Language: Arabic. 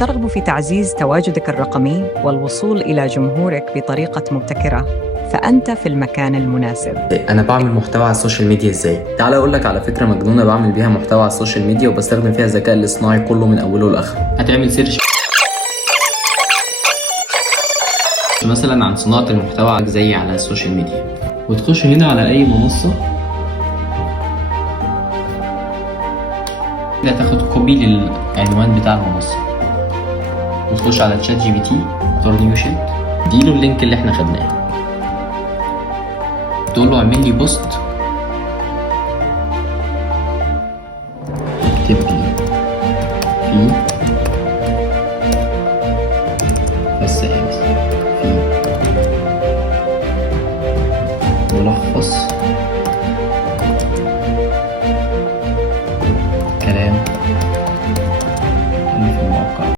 ترغب في تعزيز تواجدك الرقمي والوصول إلى جمهورك بطريقة مبتكرة، فأنت في المكان المناسب. انا بعمل محتوى على السوشيال ميديا ازاي؟ تعال اقول لك على فكره مجنونه بعمل بيها محتوى على السوشيال ميديا وبستخدم فيها الذكاء الاصطناعي كله من اوله لاخره. هتعمل سيرش مثلا عن صناعه المحتوى زي على السوشيال ميديا، وتخش هنا على اي منصه، هتاخد كوبي للعنوان بتاع المنصه وتخش على تشات جي بي تي، تختار نيو شات، اديله اللينك اللي احنا خدناه، تقول له اعمل لي بوست، اكتب لي فيه